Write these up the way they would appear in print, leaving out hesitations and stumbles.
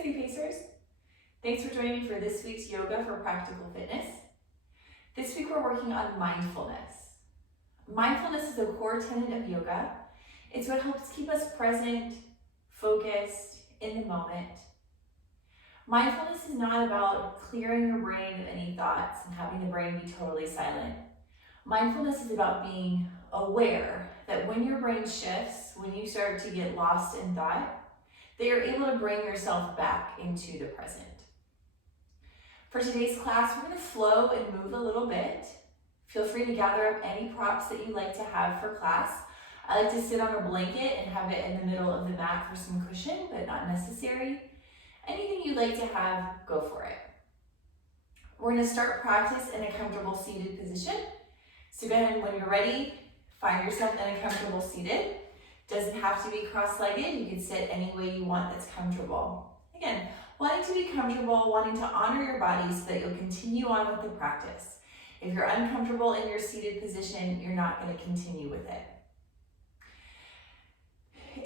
City Pacers. Thanks for joining me for this week's Yoga for Practical Fitness. This week we're working on mindfulness. Mindfulness is a core tenet of yoga. It's what helps keep us present, focused, in the moment. Mindfulness is not about clearing your brain of any thoughts and having the brain be totally silent. Mindfulness is about being aware that when your brain shifts, when you start to get lost in thought, that you're able to bring yourself back into the present. For today's class, we're going to flow and move a little bit. Feel free to gather up any props that you like to have for class. I like to sit on a blanket and have it in the middle of the mat for some cushion, but not necessary. Anything you'd like to have, go for it. We're going to start practice in a comfortable seated position. So go ahead and when you're ready, find yourself in a comfortable seated. Doesn't have to be cross-legged. You can sit any way you want that's comfortable. Again, wanting to be comfortable, wanting to honor your body so that you'll continue on with the practice. If you're uncomfortable in your seated position, you're not going to continue with it.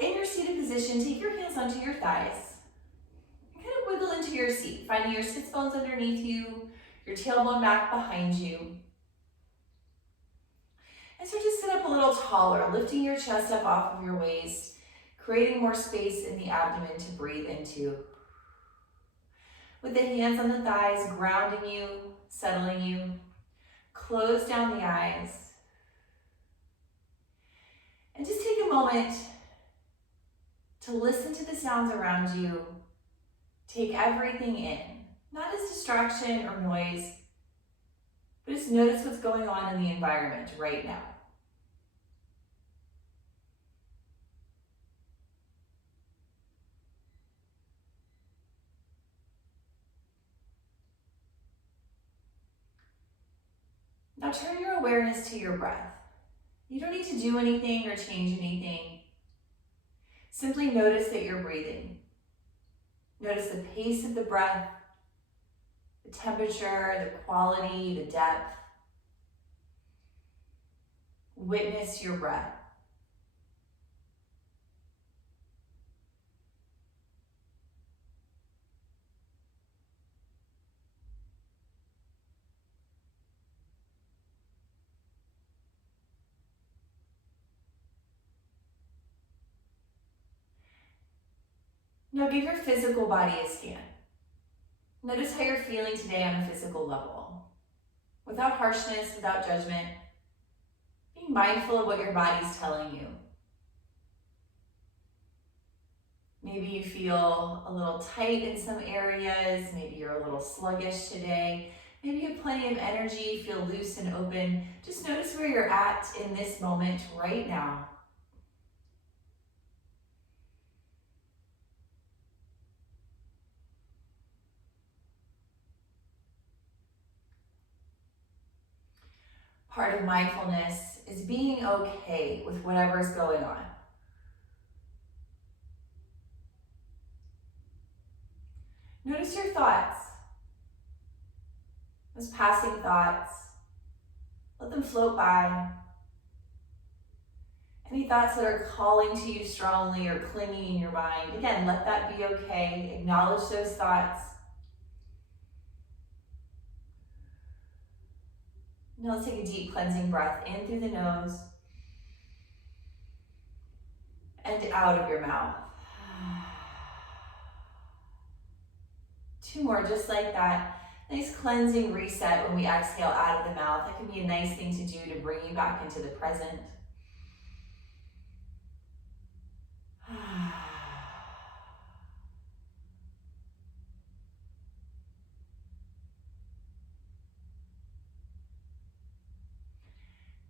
In your seated position, take your heels onto your thighs. And kind of wiggle into your seat, finding your sits bones underneath you, your tailbone back behind you. And start to sit up a little taller, lifting your chest up off of your waist, creating more space in the abdomen to breathe into. With the hands on the thighs, grounding you, settling you. Close down the eyes. And just take a moment to listen to the sounds around you. Take everything in, not as distraction or noise, but just notice what's going on in the environment right now. Now turn your awareness to your breath. You don't need to do anything or change anything. Simply notice that you're breathing. Notice the pace of the breath, the temperature, the quality, the depth. Witness your breath. Now give your physical body a scan. Notice how you're feeling today on a physical level. Without harshness, without judgment. Being mindful of what your body's telling you. Maybe you feel a little tight in some areas. Maybe you're a little sluggish today. Maybe you have plenty of energy, feel loose and open. Just notice where you're at in this moment right now. Part of mindfulness is being okay with whatever's going on. Notice your thoughts, those passing thoughts. Let them float by. Any thoughts that are calling to you strongly or clinging in your mind, again, let that be okay. Acknowledge those thoughts. Now let's take a deep cleansing breath in through the nose and out of your mouth. 2 more just like that. Nice cleansing reset when we exhale out of the mouth. That can be a nice thing to do to bring you back into the present.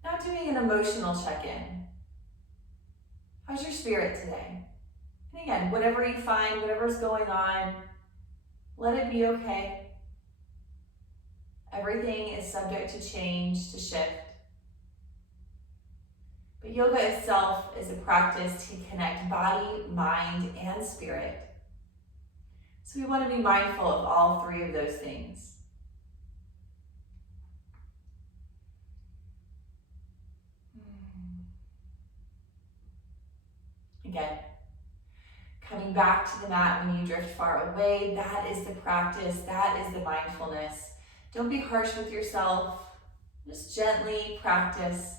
Now doing an emotional check-in. How's your spirit today? And again, whatever you find, whatever's going on, let it be okay. Everything is subject to change, to shift. But yoga itself is a practice to connect body, mind, and spirit. So we want to be mindful of all 3 of those things. Again, Coming back to the mat when you drift far away. That is the practice. That is the mindfulness. Don't be harsh with yourself. Just gently practice.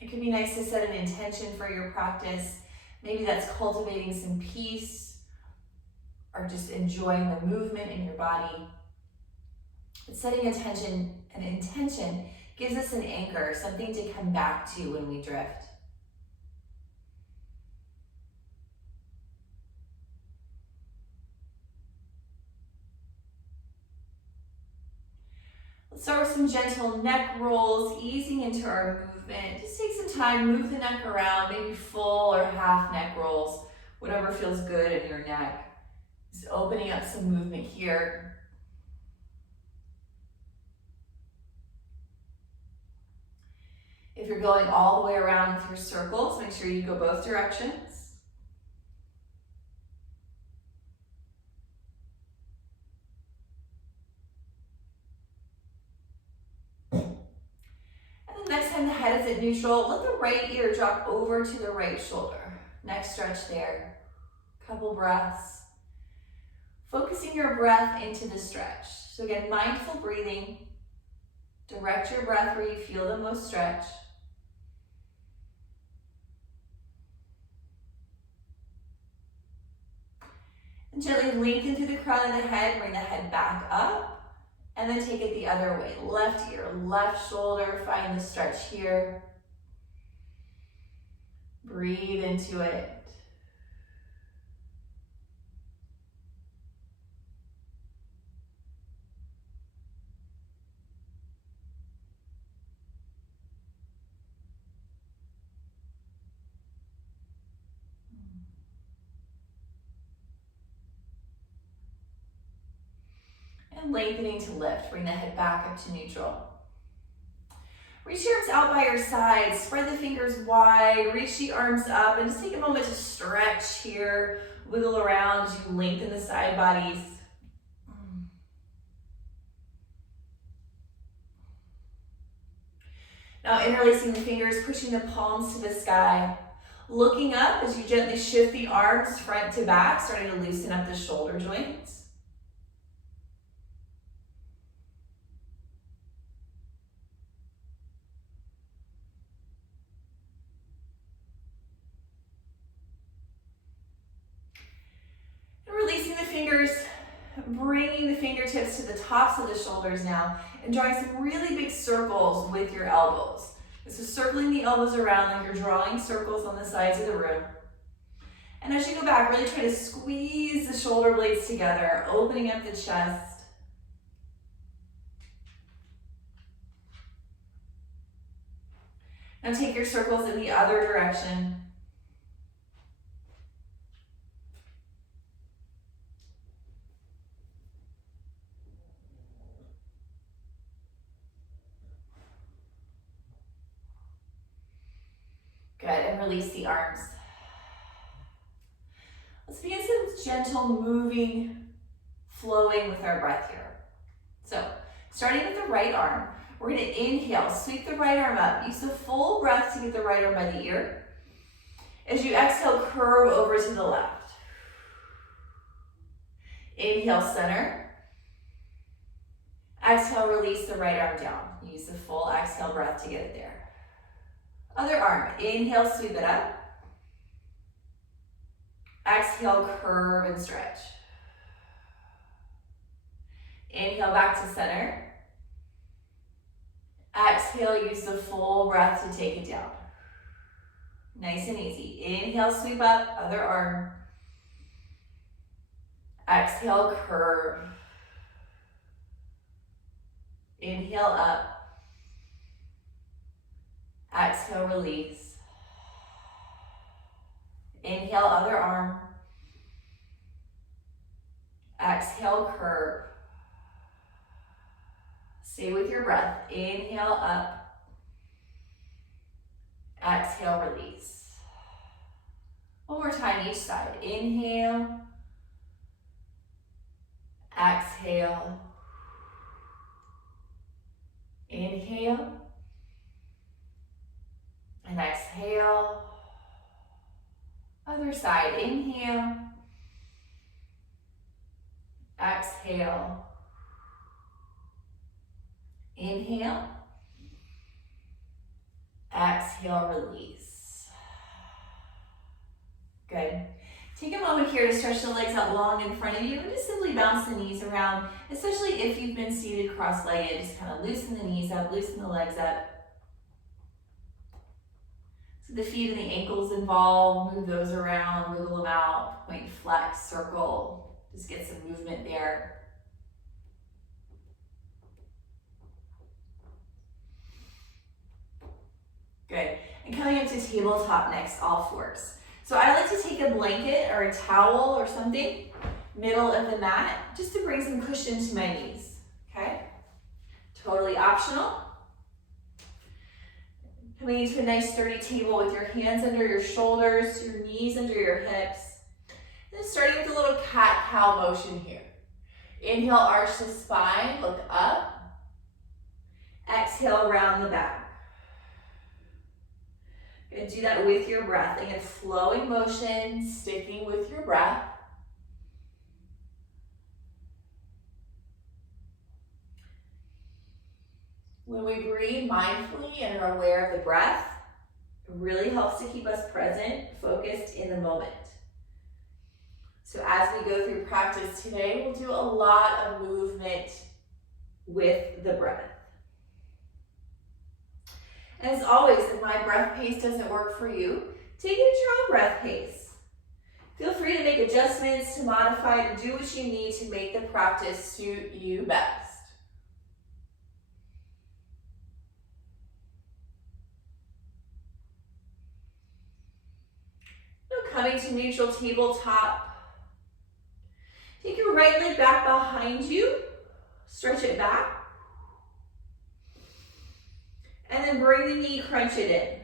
It could be nice to set an intention for your practice. Maybe that's cultivating some peace or just enjoying the movement in your body. But setting an intention gives us an anchor, something to come back to when we drift. Let's start with some gentle neck rolls, easing into our movement. Just take some time, move the neck around, maybe full or half neck rolls, whatever feels good in your neck. Just opening up some movement here. If you're going all the way around with your circles, make sure you go both directions. Next time the head is at neutral, let the right ear drop over to the right shoulder. Next stretch there. Couple breaths. Focusing your breath into the stretch. So again, mindful breathing. Direct your breath where you feel the most stretch. And gently lengthen through the crown of the head, bring the head back up. And then take it the other way. Left ear, left shoulder, find the stretch here. Breathe into it. And lengthening to lift. Bring the head back up to neutral. Reach your arms out by your sides. Spread the fingers wide. Reach the arms up and just take a moment to stretch here. Wiggle around as you lengthen the side bodies. Now interlacing the fingers, pushing the palms to the sky. Looking up as you gently shift the arms front to back, starting to loosen up the shoulder joints. Releasing the fingers, bringing the fingertips to the tops of the shoulders now, and drawing some really big circles with your elbows. So circling the elbows around like you're drawing circles on the sides of the room. And as you go back, really try to squeeze the shoulder blades together, opening up the chest. Now take your circles in the other direction. Good, and release the arms. Let's begin some gentle moving, flowing with our breath here. So, starting with the right arm, we're gonna inhale, sweep the right arm up. Use the full breath to get the right arm by the ear. As you exhale, curve over to the left. Inhale, center. Exhale, release the right arm down. Use the full exhale breath to get it there. Other arm, inhale, sweep it up. Exhale, curve and stretch. Inhale, back to center. Exhale, use the full breath to take it down. Nice and easy. Inhale, sweep up, other arm. Exhale, curve. Inhale, up. Exhale, release. Inhale, other arm. Exhale, curve. Stay with your breath. Inhale, up. Exhale, release. One more time each side. Inhale. Exhale. Inhale. And exhale. Other side, inhale. Exhale. Inhale. Exhale, release. Good. Take a moment here to stretch the legs out long in front of you and just simply bounce the knees around, especially if you've been seated cross-legged. Just kind of loosen the knees up, loosen the legs up. So the feet and the ankles involved, move those around, wiggle them out, point, flex, circle. Just get some movement there. Good. And coming up to tabletop next, all fours. So I like to take a blanket or a towel or something, middle of the mat, just to bring some cushion to my knees, okay? Totally optional. Coming into a nice sturdy table with your hands under your shoulders, your knees under your hips. Then starting with a little cat-cow motion here. Inhale, arch the spine, look up. Exhale, round the back. You're gonna do that with your breath. Again, flowing motion, sticking with your breath. When we breathe mindfully and are aware of the breath, it really helps to keep us present, focused in the moment. So as we go through practice today, we'll do a lot of movement with the breath. As always, if my breath pace doesn't work for you, take it at your own breath pace. Feel free to make adjustments, to modify, to do what you need to make the practice suit you best. Now coming to neutral tabletop, take your right leg back behind you, stretch it back. And then bring the knee, crunch it in.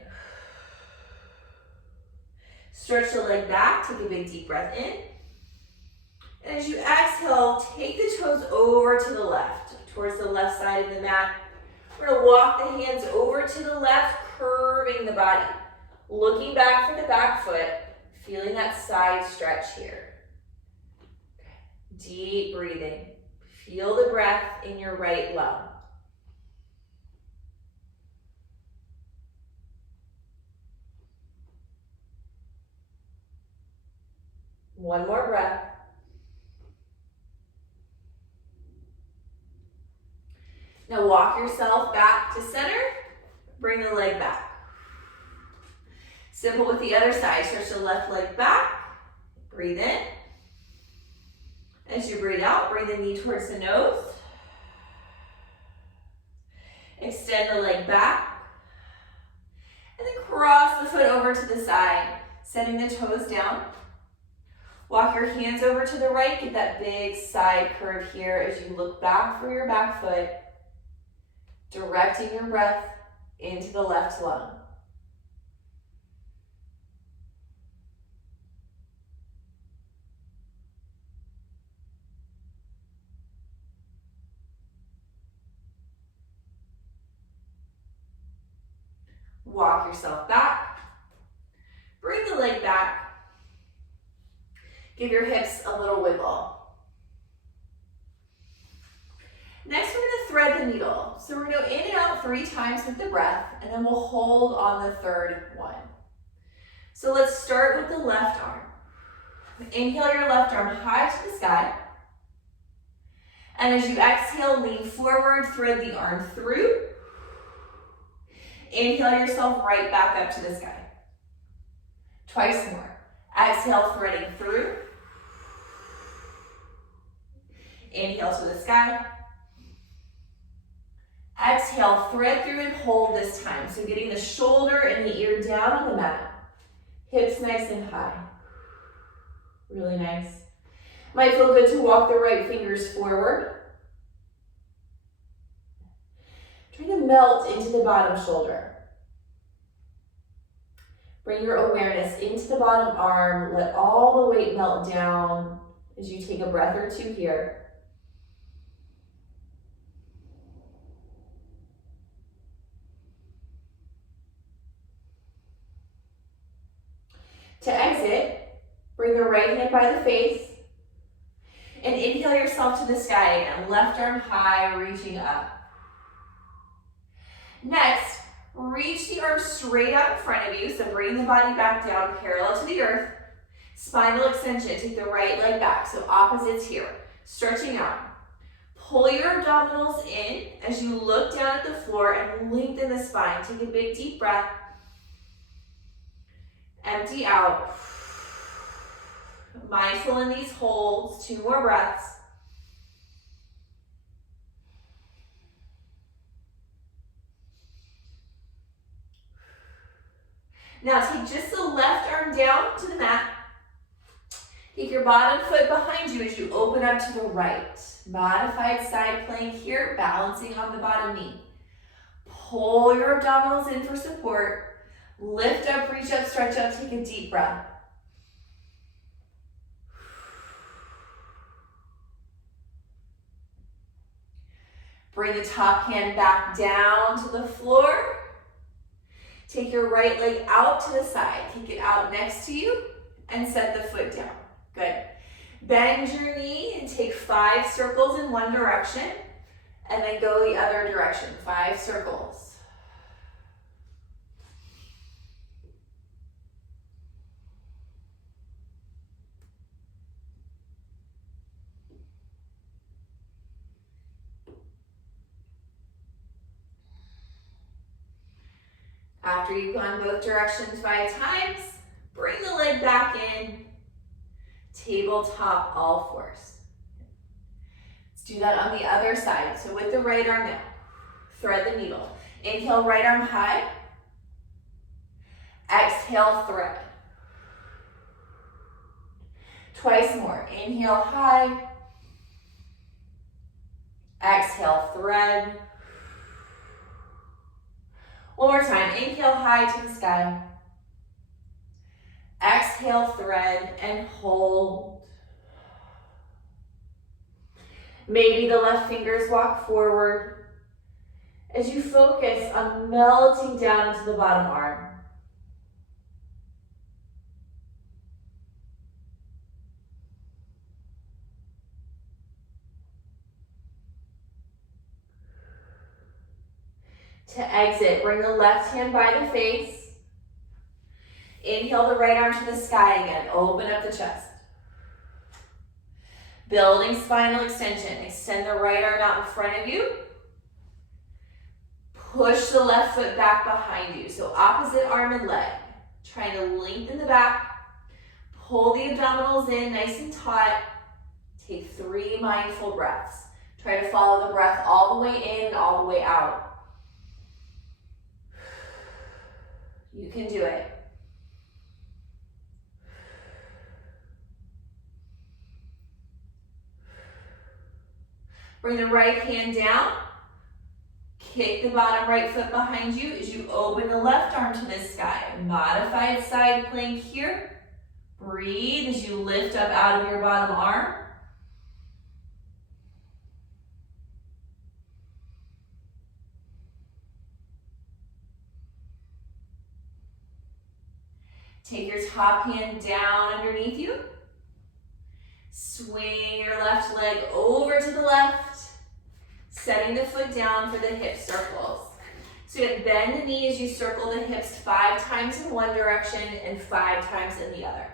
Stretch the leg back, take a big deep breath in. And as you exhale, take the toes over to the left, towards the left side of the mat. We're gonna walk the hands over to the left, curving the body. Looking back for the back foot, feeling that side stretch here. Deep breathing. Feel the breath in your right lung. One more breath. Now walk yourself back to center. Bring the leg back. Simple with the other side. Stretch the left leg back. Breathe in. As you breathe out, bring the knee towards the nose. Extend the leg back. And then cross the foot over to the side, setting the toes down. Walk your hands over to the right, get that big side curve here as you look back for your back foot, directing your breath into the left lung. Walk yourself back, bring the leg back. Give your hips a little wiggle. Next, we're gonna thread the needle. So we're gonna go in and out 3 times with the breath, and then we'll hold on the third one. So let's start with the left arm. Inhale your left arm high to the sky. And as you exhale, lean forward, thread the arm through. Inhale yourself right back up to the sky. Twice more. Exhale, threading through. Inhale to the sky. Exhale, thread through and hold this time. So getting the shoulder and the ear down on the mat. Hips nice and high. Really nice. Might feel good to walk the right fingers forward. Try to melt into the bottom shoulder. Bring your awareness into the bottom arm. Let all the weight melt down as you take a breath or two here. To exit, bring the right hand by the face and inhale yourself to the sky again. Left arm high, reaching up. Next, reach the arms straight out in front of you, so bring the body back down parallel to the earth. Spinal extension, take the right leg back, so opposites here. Stretching out. Pull your abdominals in as you look down at the floor and lengthen the spine. Take a big deep breath. Empty out. Mindful in these holds, 2 more breaths. Now take just the left arm down to the mat. Take your bottom foot behind you as you open up to the right. Modified side plank here, balancing on the bottom knee. Pull your abdominals in for support. Lift up, reach up, stretch up, take a deep breath. Bring the top hand back down to the floor. Take your right leg out to the side. Kick it out next to you and set the foot down. Good. Bend your knee and take 5 circles in one direction and then go the other direction. 5 circles. After you've gone both directions 5 times, bring the leg back in, tabletop all fours. Let's do that on the other side. So with the right arm now, thread the needle. Inhale, right arm high. Exhale, thread. Twice more. Inhale, high. Exhale, thread. One more time. Inhale, high to the sky. Exhale, thread, and hold. Maybe the left fingers walk forward as you focus on melting down into the bottom arm. To exit, bring the left hand by the face. Inhale the right arm to the sky again. Open up the chest. Building spinal extension. Extend the right arm out in front of you. Push the left foot back behind you. So opposite arm and leg. Trying to lengthen the back. Pull the abdominals in nice and taut. Take 3 mindful breaths. Try to follow the breath all the way in and all the way out. You can do it. Bring the right hand down. Kick the bottom right foot behind you as you open the left arm to the sky. Modified side plank here. Breathe as you lift up out of your bottom arm. Take your top hand down underneath you. Swing your left leg over to the left, setting the foot down for the hip circles. So you bend the knee as you circle the hips 5 times in one direction and 5 times in the other.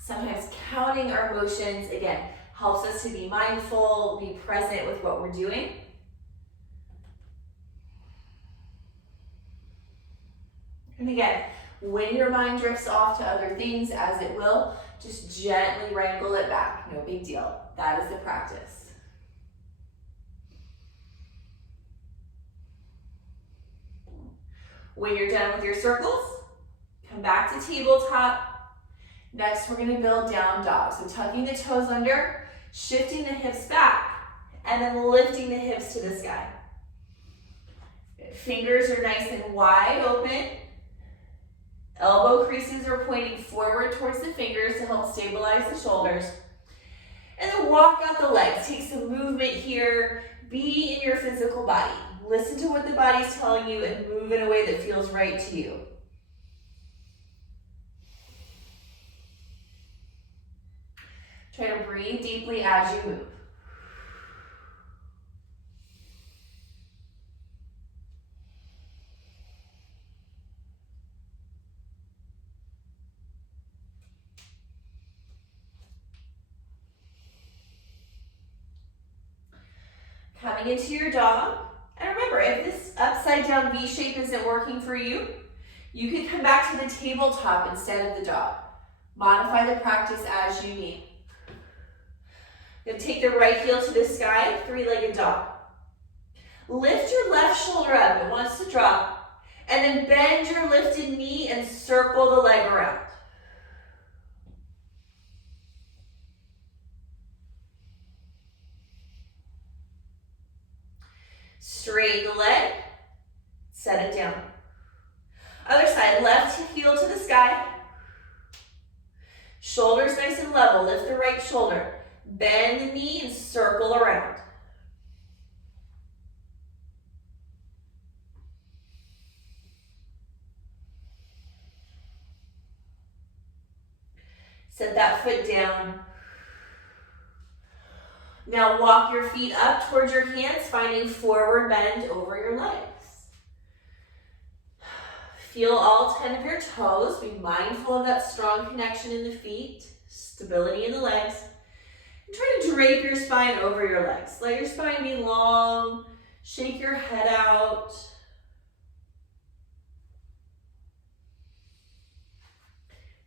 Sometimes counting our motions, again, helps us to be mindful, be present with what we're doing. And again, when your mind drifts off to other things, as it will, just gently wrangle it back. No big deal. That is the practice. When you're done with your circles, come back to tabletop. Next, we're going to build down dog. So tucking the toes under, shifting the hips back, and then lifting the hips to the sky. Fingers are nice and wide open. Elbow creases are pointing forward towards the fingers to help stabilize the shoulders. And then walk out the legs. Take some movement here. Be in your physical body. Listen to what the body's telling you and move in a way that feels right to you. Try to breathe deeply as you move. Coming into your dog. And remember, if this upside down V shape isn't working for you, you can come back to the tabletop instead of the dog. Modify the practice as you need. You're gonna take the right heel to the sky, three-legged dog. Lift your left shoulder up, it wants to drop. And then bend your lifted knee and circle the leg around. Straighten the leg, set it down. Other side, left heel to the sky. Shoulders nice and level, lift the right shoulder. Bend the knee and circle around. Set that foot down. Now walk your feet up towards your hands, finding forward bend over your legs. Feel all 10 of your toes. Be mindful of that strong connection in the feet, stability in the legs. And try to drape your spine over your legs. Let your spine be long. Shake your head out.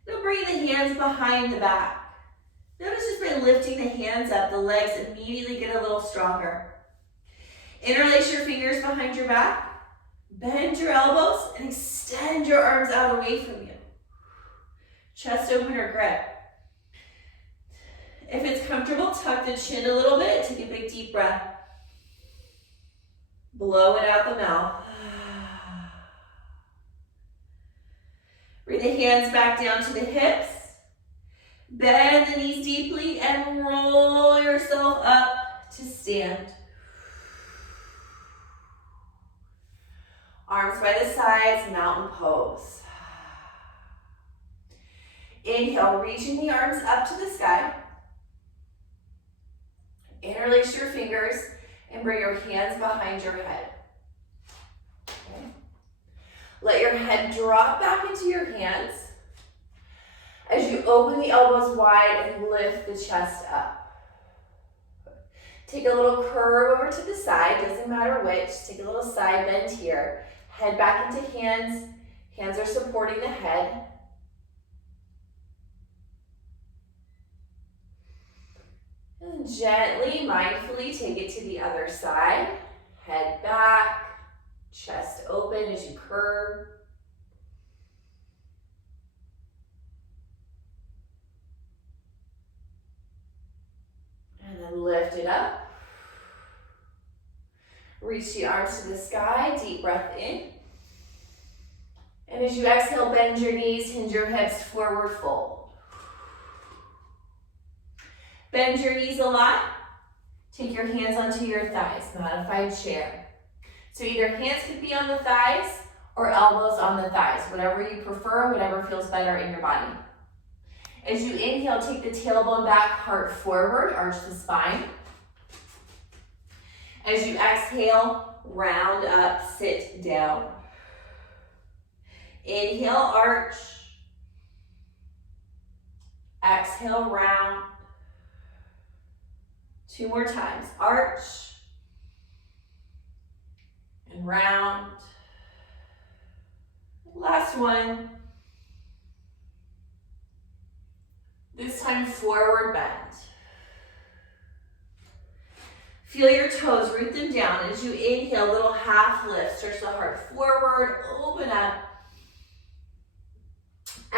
Now bring the hands behind the back. Notice just by lifting the hands up, the legs immediately get a little stronger. Interlace your fingers behind your back. Bend your elbows and extend your arms out away from you. Chest open or grip. If it's comfortable, tuck the chin a little bit. Take a big deep breath. Blow it out the mouth. Bring the hands back down to the hips. Bend the knees deeply and roll yourself up to stand. Arms by the sides, mountain pose. Inhale, reaching the arms up to the sky. Interlace your fingers and bring your hands behind your head. Okay. Let your head drop back into your hands as you open the elbows wide and lift the chest up. Take a little curve over to the side, doesn't matter which. Take a little side bend here. Head back into hands. Hands are supporting the head. And gently, mindfully take it to the other side. Head back, chest open as you curve. And then lift it up. Reach the arms to the sky, deep breath in. And as you exhale, bend your knees, hinge your hips, forward fold. Bend your knees a lot. Take your hands onto your thighs, modified chair. So either hands could be on the thighs or elbows on the thighs, whatever you prefer, whatever feels better in your body. As you inhale, take the tailbone back, heart forward, arch the spine. As you exhale, round up, sit down. Inhale, arch. Exhale, round. 2 more times. Arch. And round. Last one. This time, forward bend. Feel your toes, root them down. As you inhale, little half lift. Stretch the heart forward, open up.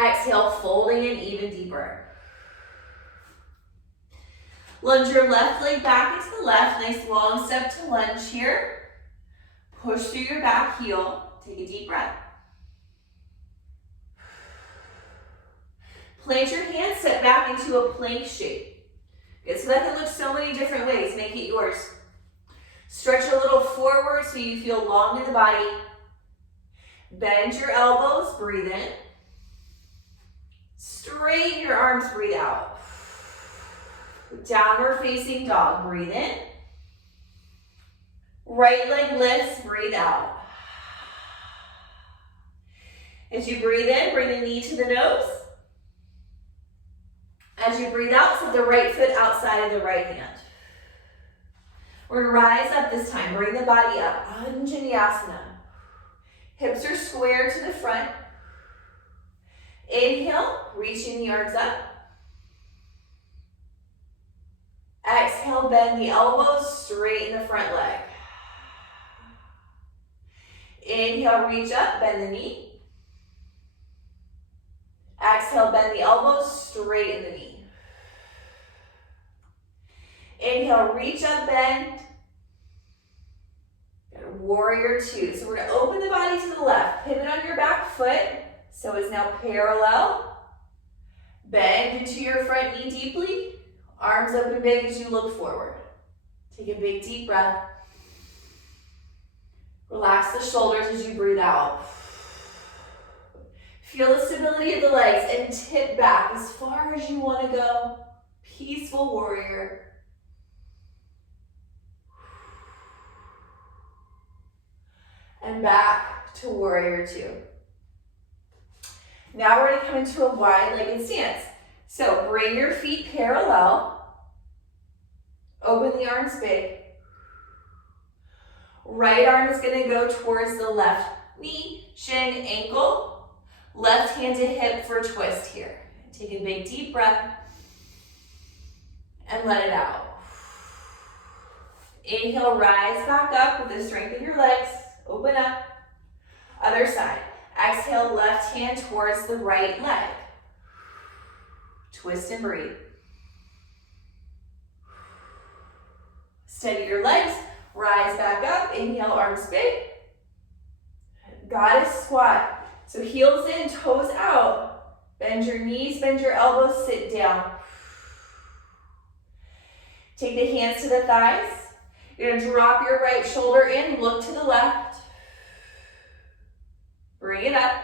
Exhale, folding in even deeper. Lunge your left leg back into the left. Nice long step to lunge here. Push through your back heel. Take a deep breath. Plant your hands, set back into a plank shape. Okay, so that can look so many different ways. Make it yours. Stretch a little forward so you feel long in the body. Bend your elbows, breathe in. Straighten your arms, breathe out. Downward facing dog. Breathe in. Right leg lifts, breathe out. As you breathe in, bring the knee to the nose. As you breathe out, set the right foot outside of the right hand. We're going to rise up this time. Bring the body up. Anjaneyasana. Hips are square to the front. Inhale, reaching the arms up. Exhale, bend the elbows, straighten the front leg. Inhale, reach up, bend the knee. Exhale, bend the elbows, straighten the knee. Inhale, reach up, bend. Warrior two. So we're going to open the body to the left. Pivot on your back foot. So it's now parallel. Bend into your front knee deeply. Arms open big as you look forward. Take a big deep breath. Relax the shoulders as you breathe out. Feel the stability of the legs and tip back as far as you want to go. Peaceful warrior. And back to warrior two. Now we're going to come into a wide-legged stance. So bring your feet parallel. Open the arms big. Right arm is going to go towards the left knee, shin, ankle. Left hand to hip for twist here. Take a big deep breath and let it out. Inhale, rise back up with the strength of your legs. Open up. Other side. Exhale, left hand towards the right leg. Twist and breathe. Steady your legs. Rise back up. Inhale, arms big. Goddess squat. So heels in, toes out. Bend your knees, bend your elbows, sit down. Take the hands to the thighs. You're going to drop your right shoulder in, look to the left. Bring it up.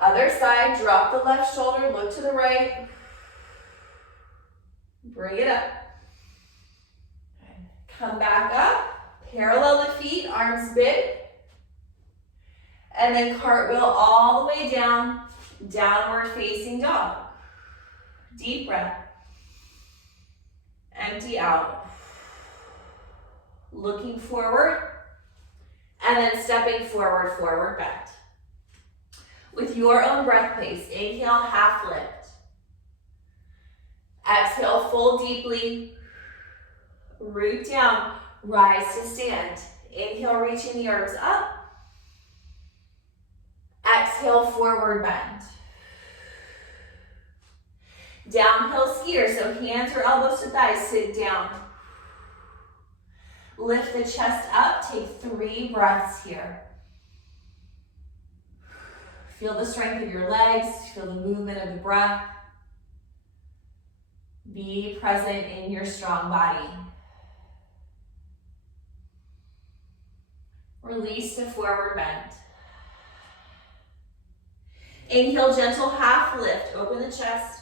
Other side, drop the left shoulder, look to the right. Bring it up. Come back up, parallel the feet, arms big. And then cartwheel all the way down, downward facing dog. Deep breath. Empty out. Looking forward. And then stepping forward, forward bend. With your own breath pace, inhale, half lift. Exhale, fold deeply. Root down, rise to stand. Inhale, reaching the arms up. Exhale, forward bend. Downhill skier, so hands or elbows to thighs, sit down. Lift the chest up, take 3 breaths here. Feel the strength of your legs, feel the movement of the breath. Be present in your strong body. Release to forward bend. Inhale, gentle half lift, open the chest.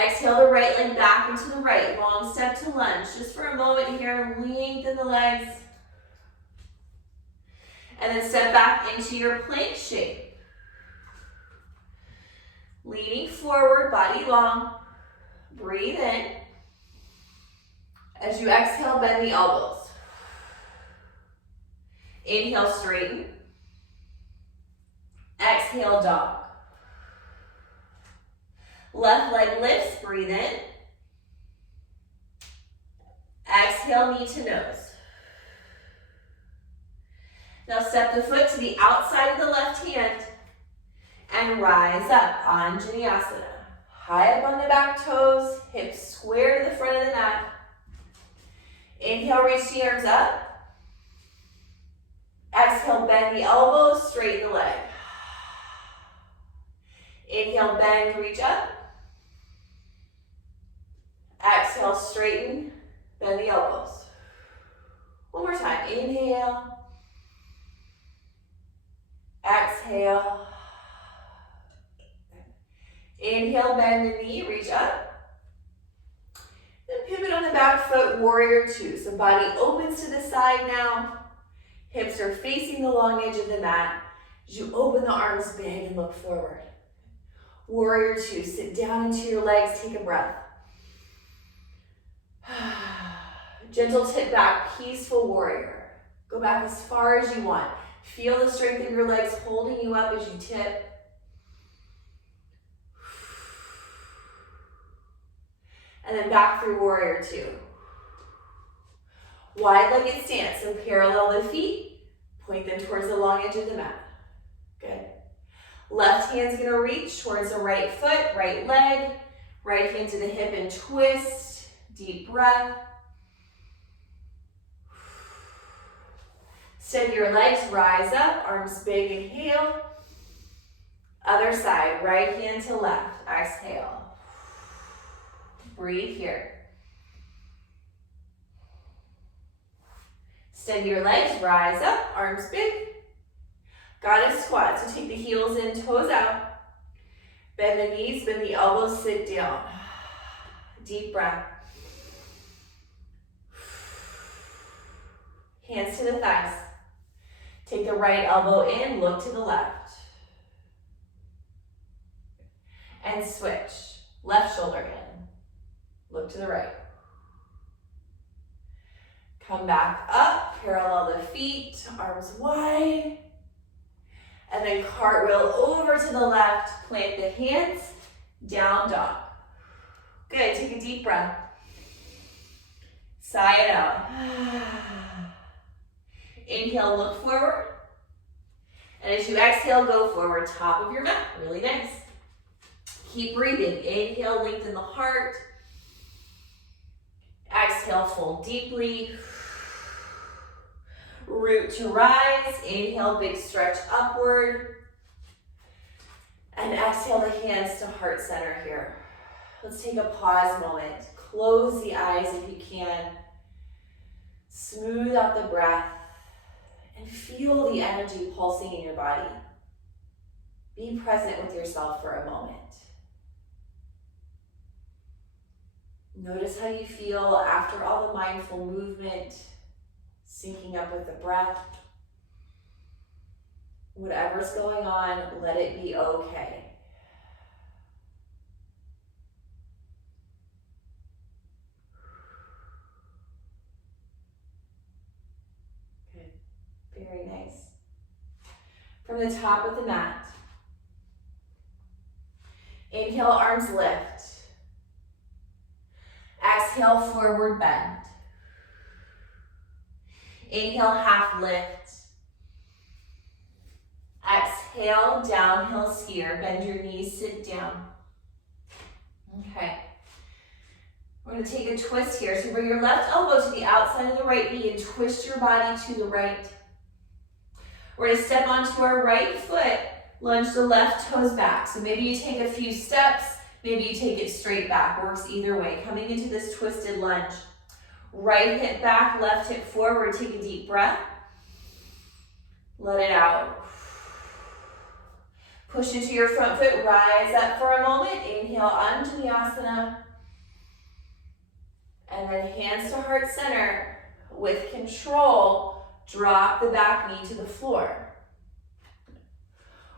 Exhale the right leg back into the right, long step to lunge. Just for a moment here, lengthen the legs. And then step back into your plank shape. Leaning forward, body long. Breathe in. As you exhale, bend the elbows. Inhale, straighten. Exhale, dog. Left leg lifts, breathe in. Exhale, knee to nose. Now step the foot to the outside of the left hand and rise up, Anjaneyasana. High up on the back toes, hips square to the front of the mat. Inhale, reach the arms up. Exhale, bend the elbows, straighten the leg. Inhale, bend, reach up. Exhale, straighten, bend the elbows. One more time, inhale. Exhale. Inhale, bend the knee, reach up. Then pivot on the back foot, warrior two. So body opens to the side now. Hips are facing the long edge of the mat. As you open the arms big and look forward. Warrior two, sit down into your legs, take a breath. Gentle tip back, peaceful warrior. Go back as far as you want. Feel the strength of your legs holding you up as you tip. And then back through warrior two. Wide-legged stance, so parallel the feet, point them towards the long edge of the mat. Good. Left hand's gonna reach towards the right foot, right leg, right hand to the hip and twist. Deep breath. Steady your legs, rise up, arms big, inhale. Other side, right hand to left, exhale. Breathe here. Steady your legs, rise up, arms big. Goddess squat, so take the heels in, toes out. Bend the knees, bend the elbows, sit down. Deep breath. Hands to the thighs. Take the right elbow in, look to the left. And switch. Left shoulder in. Look to the right. Come back up, parallel the feet, arms wide. And then cartwheel over to the left, plant the hands, down dog. Good, take a deep breath. Sigh it out. Inhale, look forward. And as you exhale, go forward, top of your mat, really nice. Keep breathing, inhale, lengthen the heart. Exhale, fold deeply. Root to rise, inhale, big stretch upward. And exhale the hands to heart center here. Let's take a pause moment. Close the eyes if you can. Smooth out the breath. And feel the energy pulsing in your body. Be present with yourself for a moment. Notice how you feel after all the mindful movement, syncing up with the breath. Whatever's going on, let it be okay. Good. Very nice. From the top of the mat, inhale, arms lift. Exhale, forward bend. Inhale, half lift. Exhale, downhill skier. Bend your knees, sit down. Okay. We're going to take a twist here. So bring your left elbow to the outside of the right knee and twist your body to the right. We're going to step onto our right foot, lunge the left toes back. So maybe you take a few steps, maybe you take it straight back. Works either way. Coming into this twisted lunge. Right hip back, left hip forward. Take a deep breath. Let it out. Push into your front foot, rise up for a moment. Inhale, Anjaneyasana. And then hands to heart center. With control, drop the back knee to the floor.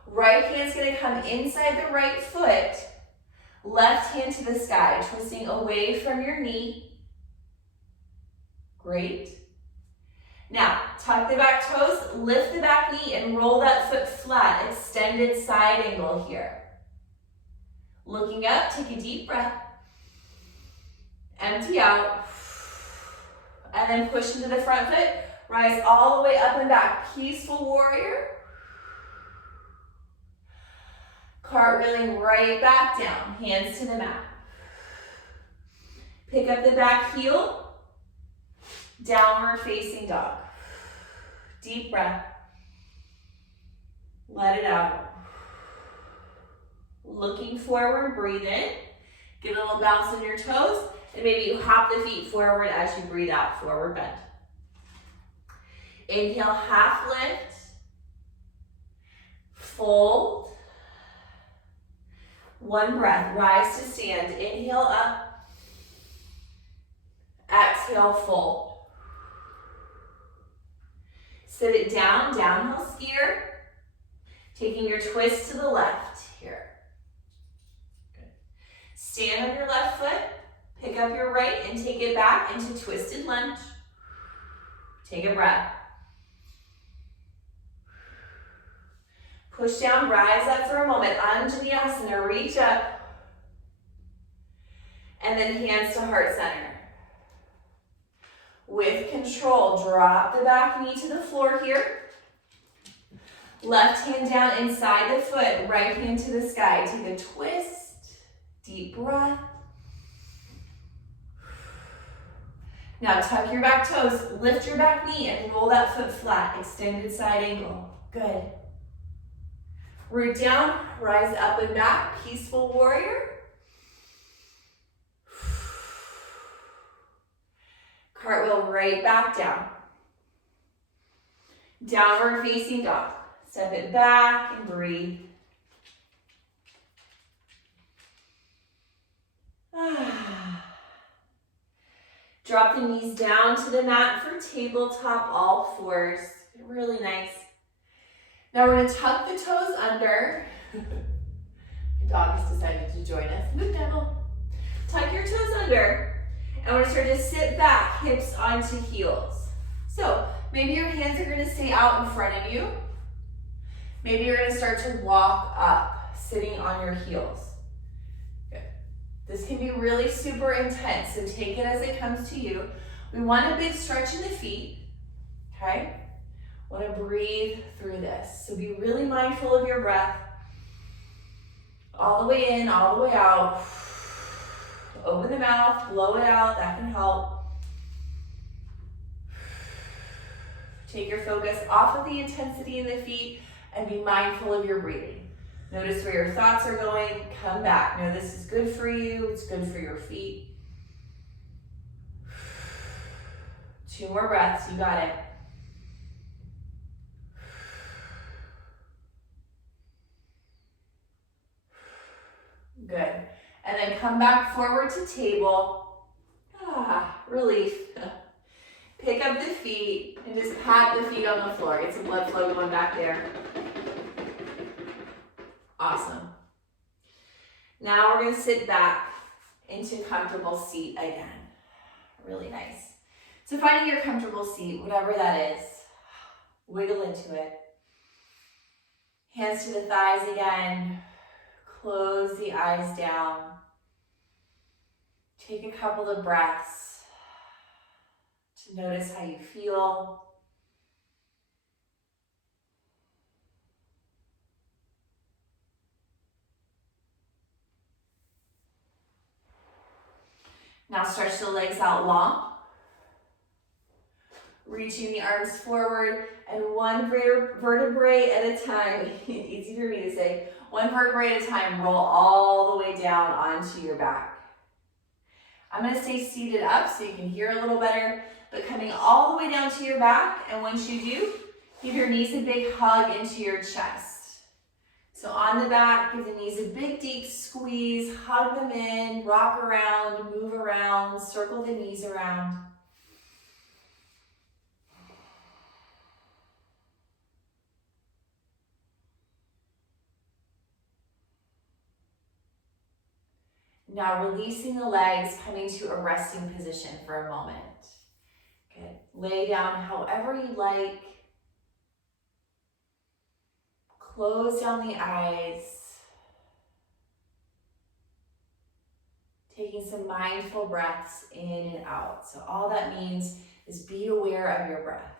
Right hand's gonna come inside the right foot. Left hand to the sky, twisting away from your knee. Great. Now, tuck the back toes, lift the back knee, and roll that foot flat. Extended side angle here. Looking up, take a deep breath. Empty out. And then push into the front foot. Rise all the way up and back. Peaceful warrior. Cartwheeling right back down. Hands to the mat. Pick up the back heel. Downward facing dog. Deep breath. Let it out. Looking forward, breathe in. Get a little bounce in your toes. And maybe you hop the feet forward as you breathe out, forward bend. Inhale, half lift. Fold. One breath, rise to stand. Inhale up. Exhale, fold. Sit it down, downhill skier. Taking your twist to the left here. Good. Stand on your left foot. Pick up your right and take it back into twisted lunge. Take a breath. Push down, rise up for a moment. Anjaneyasana, reach up. And then hands to heart center. With control, drop the back knee to the floor here. Left hand down inside the foot, right hand to the sky. Take a twist, deep breath. Now tuck your back toes, lift your back knee and roll that foot flat, extended side angle. Good. Root down, rise up and back, peaceful warrior. Cartwheel right back down. Downward facing dog. Step it back and breathe. Drop the knees down to the mat for tabletop all fours. Really nice. Now we're gonna tuck the toes under. Your dog has decided to join us. Move, devil. Tuck your toes under. And we're gonna start to sit back, hips onto heels. So maybe your hands are gonna stay out in front of you. Maybe you're gonna start to walk up, sitting on your heels. Good. This can be really super intense, so take it as it comes to you. We want a big stretch in the feet, okay? Want to breathe through this. So be really mindful of your breath. All the way in, all the way out. Open the mouth, blow it out, that can help. Take your focus off of the intensity in the feet and be mindful of your breathing. Notice where your thoughts are going, come back. Know this is good for you, it's good for your feet. 2 more breaths, you got it. Good. And then come back forward to table. Relief. Pick up the feet and just pat the feet on the floor. Get some blood flow going back there. Awesome. Now we're going to sit back into comfortable seat again. Really nice. So finding your comfortable seat, whatever that is, wiggle into it. Hands to the thighs again. Close the eyes down. Take a couple of breaths to notice how you feel. Now stretch the legs out long. Reaching the arms forward and one vertebrae at a time. Easy for me to say. One vertebrae at a time, roll all the way down onto your back. I'm going to stay seated up so you can hear a little better, but coming all the way down to your back, and once you do, give your knees a big hug into your chest. So on the back, give the knees a big deep squeeze, hug them in, rock around, move around, circle the knees around. Now releasing the legs, coming to a resting position for a moment. Good. Lay down however you like. Close down the eyes. Taking some mindful breaths in and out. So all that means is be aware of your breath.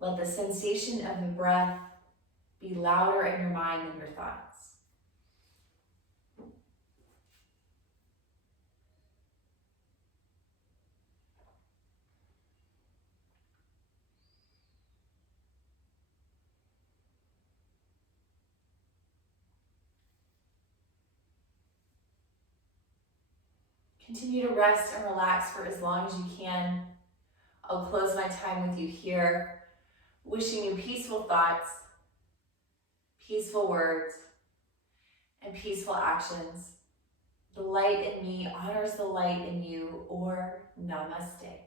Let the sensation of the breath be louder in your mind than your thoughts. Continue to rest and relax for as long as you can. I'll close my time with you here, wishing you peaceful thoughts, peaceful words, and peaceful actions. The light in me honors the light in you, or namaste.